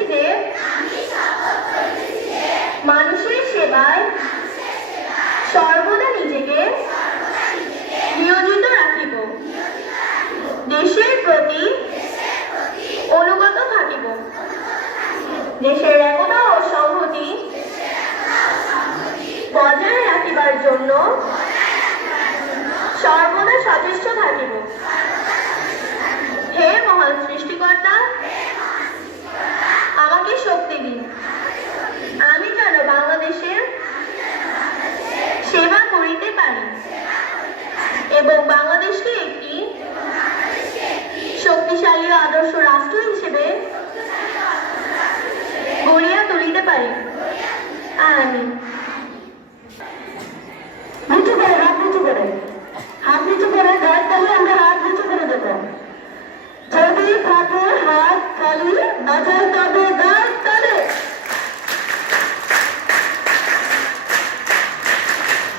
যে, মানুষের সেবায় সর্বদা নিজেকে নিয়োজিত রাখিব। দেশের প্রতি অনুগত থাকিব। দেশের একতা ও সংহতি বজায় রাখিবার জন্য সর্বদা সচেষ্ট থাকিব। হে মহান সৃষ্টিকর্তা আমাকে শক্তি দিন। আমি যেন বাংলাদেশের সেবা করিতে পারি এবং বাংলাদেশকে একটি শক্তিশালী আদর্শ রাষ্ট্র হিসেবে গড়িয়া তুলিতে পারি। আর আমি নিচু করে। হাত নিচু করে হাত যদি হাত খালি বাজার তবে